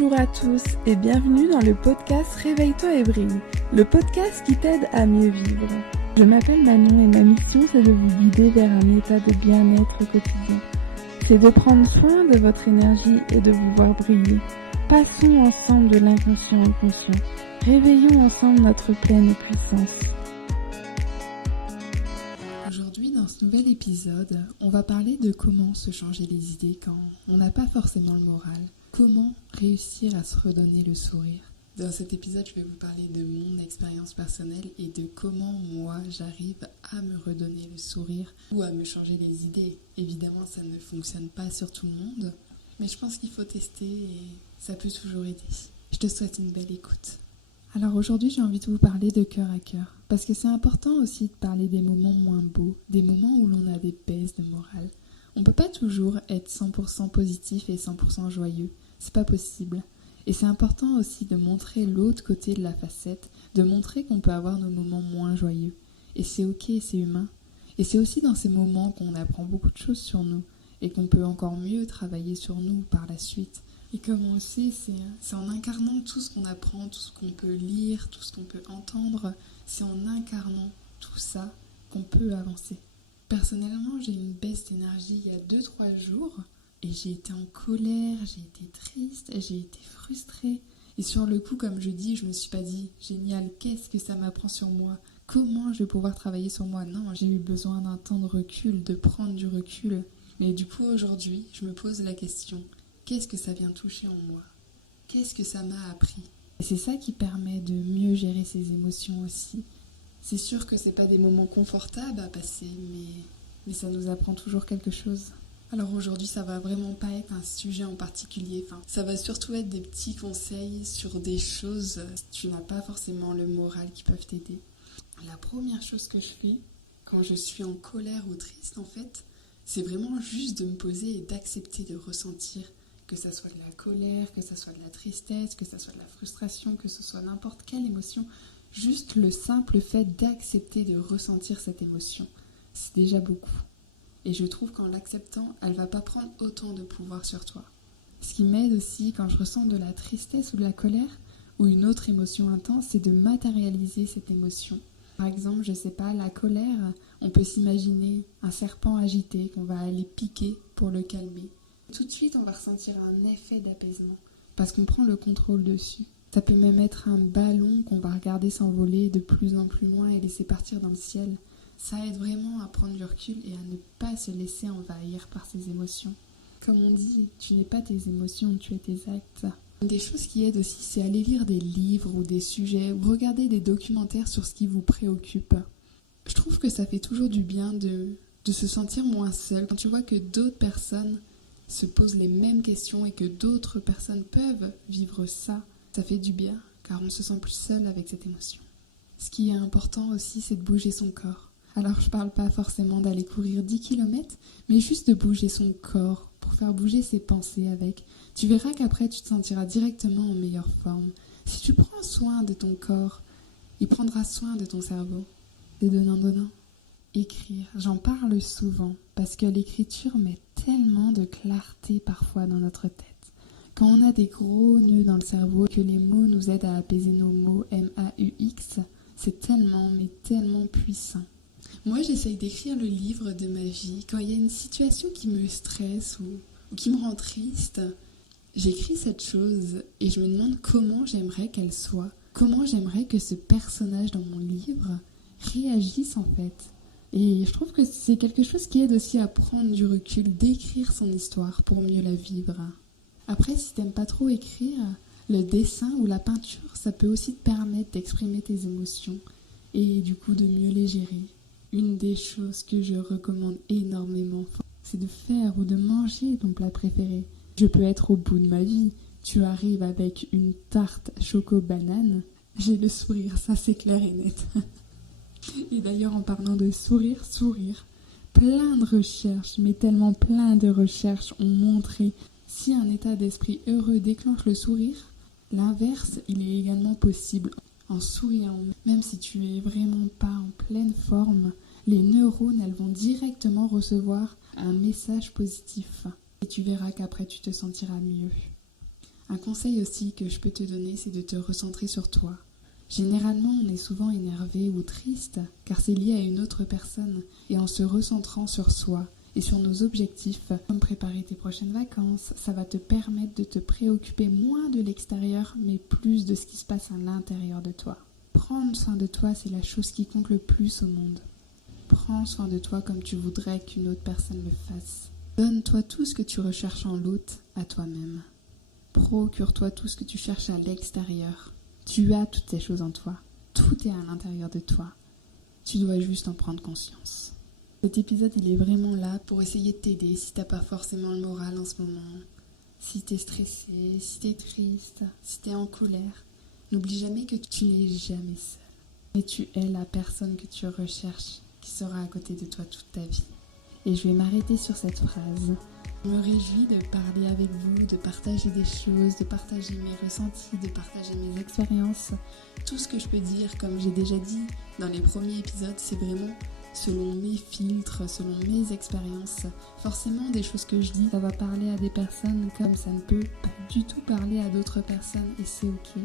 Bonjour à tous et bienvenue dans le podcast Réveille-toi et brille, le podcast qui t'aide à mieux vivre. Je m'appelle Manon et ma mission c'est de vous guider vers un état de bien-être quotidien. C'est de prendre soin de votre énergie et de vous voir briller. Passons ensemble de l'inconscient au conscient. Réveillons ensemble notre pleine puissance. Aujourd'hui, dans ce nouvel épisode, on va parler de comment se changer les idées quand on n'a pas forcément le moral. Comment réussir à se redonner le sourire. Dans cet épisode, je vais vous parler de mon expérience personnelle et de comment moi j'arrive à me redonner le sourire ou à me changer les idées. Évidemment, ça ne fonctionne pas sur tout le monde, mais je pense qu'il faut tester et ça peut toujours aider. Je te souhaite une belle écoute. Alors aujourd'hui, j'ai envie de vous parler de cœur à cœur, parce que c'est important aussi de parler des moments moins beaux, des moments où l'on a des baisses de morale. On ne peut pas toujours être 100% positif et 100% joyeux, c'est pas possible. Et c'est important aussi de montrer l'autre côté de la facette, de montrer qu'on peut avoir nos moments moins joyeux. Et c'est ok, c'est humain. Et c'est aussi dans ces moments qu'on apprend beaucoup de choses sur nous, et qu'on peut encore mieux travailler sur nous par la suite. Et comme on le sait, c'est en incarnant tout ce qu'on apprend, tout ce qu'on peut lire, tout ce qu'on peut entendre, c'est en incarnant tout ça qu'on peut avancer. Personnellement, j'ai eu une baisse d'énergie il y a 2-3 jours et j'ai été en colère, j'ai été triste, j'ai été frustrée. Et sur le coup, comme je dis, je me suis pas dit « Génial, qu'est-ce que ça m'apprend sur moi ? Comment je vais pouvoir travailler sur moi ?» Non, j'ai eu besoin d'un temps de recul, de prendre du recul. Mais du coup, aujourd'hui, je me pose la question « Qu'est-ce que ça vient toucher en moi ? Qu'est-ce que ça m'a appris ?» Et c'est ça qui permet de mieux gérer ses émotions aussi. C'est sûr que c'est pas des moments confortables à passer, mais ça nous apprend toujours quelque chose. Alors aujourd'hui, ça va vraiment pas être un sujet en particulier. Ça va surtout être des petits conseils sur des choses si tu n'as pas forcément le moral qui peuvent t'aider. La première chose que je fais quand je suis en colère ou triste, en fait, c'est vraiment juste de me poser et d'accepter de ressentir, que ça soit de la colère, que ça soit de la tristesse, que ça soit de la frustration, que ce soit n'importe quelle émotion. Juste le simple fait d'accepter de ressentir cette émotion, c'est déjà beaucoup. Et je trouve qu'en l'acceptant, elle va pas prendre autant de pouvoir sur toi. Ce qui m'aide aussi quand je ressens de la tristesse ou de la colère, ou une autre émotion intense, c'est de matérialiser cette émotion. Par exemple, je sais pas, la colère, on peut s'imaginer un serpent agité qu'on va aller piquer pour le calmer. Tout de suite, on va ressentir un effet d'apaisement, parce qu'on prend le contrôle dessus. Ça peut même être un ballon qu'on va regarder s'envoler de plus en plus loin et laisser partir dans le ciel. Ça aide vraiment à prendre du recul et à ne pas se laisser envahir par ses émotions. Comme on dit, tu n'es pas tes émotions, tu es tes actes. Une des choses qui aident aussi, c'est aller lire des livres ou des sujets ou regarder des documentaires sur ce qui vous préoccupe. Je trouve que ça fait toujours du bien de se sentir moins seul. Quand tu vois que d'autres personnes se posent les mêmes questions et que d'autres personnes peuvent vivre ça, ça fait du bien car on se sent plus seul avec cette émotion. Ce qui est important aussi, c'est de bouger son corps. Alors je parle pas forcément d'aller courir 10 km, mais juste de bouger son corps pour faire bouger ses pensées avec. Tu verras qu'après tu te sentiras directement en meilleure forme. Si tu prends soin de ton corps, il prendra soin de ton cerveau. C'est donnant. Écrire, j'en parle souvent parce que l'écriture met tellement de clarté parfois dans notre tête. Quand on a des gros nœuds dans le cerveau, que les mots nous aident à apaiser nos mots MAUX, c'est tellement puissant. Moi, j'essaye d'écrire le livre de ma vie. Quand il y a une situation qui me stresse ou qui me rend triste, j'écris cette chose et je me demande comment j'aimerais qu'elle soit. Comment j'aimerais que ce personnage dans mon livre réagisse en fait. Et je trouve que c'est quelque chose qui aide aussi à prendre du recul, d'écrire son histoire pour mieux la vivre. Après, si t'aimes pas trop écrire, le dessin ou la peinture, ça peut aussi te permettre d'exprimer tes émotions et du coup de mieux les gérer. Une des choses que je recommande énormément, c'est de faire ou de manger ton plat préféré. Je peux être au bout de ma vie. Tu arrives avec une tarte choco-banane, j'ai le sourire, ça c'est clair et net. Et d'ailleurs, en parlant de sourire, plein de recherches, mais tellement plein de recherches ont montré si un état d'esprit heureux déclenche le sourire, l'inverse, il est également possible. En souriant, même si tu es vraiment pas en pleine forme, les neurones, elles vont directement recevoir un message positif. Et tu verras qu'après, tu te sentiras mieux. Un conseil aussi que je peux te donner, c'est de te recentrer sur toi. Généralement, on est souvent énervé ou triste car c'est lié à une autre personne et en se recentrant sur soi et sur nos objectifs, comme préparer tes prochaines vacances, ça va te permettre de te préoccuper moins de l'extérieur mais plus de ce qui se passe à l'intérieur de toi. Prendre soin de toi, c'est la chose qui compte le plus au monde. Prends soin de toi comme tu voudrais qu'une autre personne le fasse. Donne-toi tout ce que tu recherches en l'autre à toi-même. Procure-toi tout ce que tu cherches à l'extérieur. Tu as toutes ces choses en toi. Tout est à l'intérieur de toi. Tu dois juste en prendre conscience. Cet épisode, il est vraiment là pour essayer de t'aider si t'as pas forcément le moral en ce moment. Si t'es stressé, si t'es triste, si t'es en colère. N'oublie jamais que tu n'es jamais seul. Mais tu es la personne que tu recherches qui sera à côté de toi toute ta vie. Et je vais m'arrêter sur cette phrase. Je me réjouis de parler avec vous, de partager des choses, de partager mes ressentis, de partager mes expériences. Tout ce que je peux dire, comme j'ai déjà dit dans les premiers épisodes, c'est vraiment selon mes filtres, selon mes expériences. Forcément, des choses que je dis, ça va parler à des personnes comme ça ne peut pas du tout parler à d'autres personnes et c'est ok.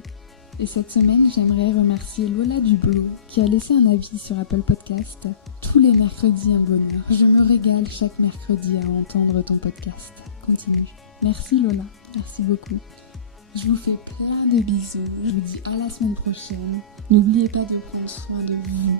Et cette semaine, j'aimerais remercier Lola Dublot qui a laissé un avis sur Apple Podcast. Tous les mercredis, un bonheur. Je me régale chaque mercredi à entendre ton podcast. Continue. Merci Lola, merci beaucoup. Je vous fais plein de bisous. Je vous dis à la semaine prochaine. N'oubliez pas de prendre soin de vous.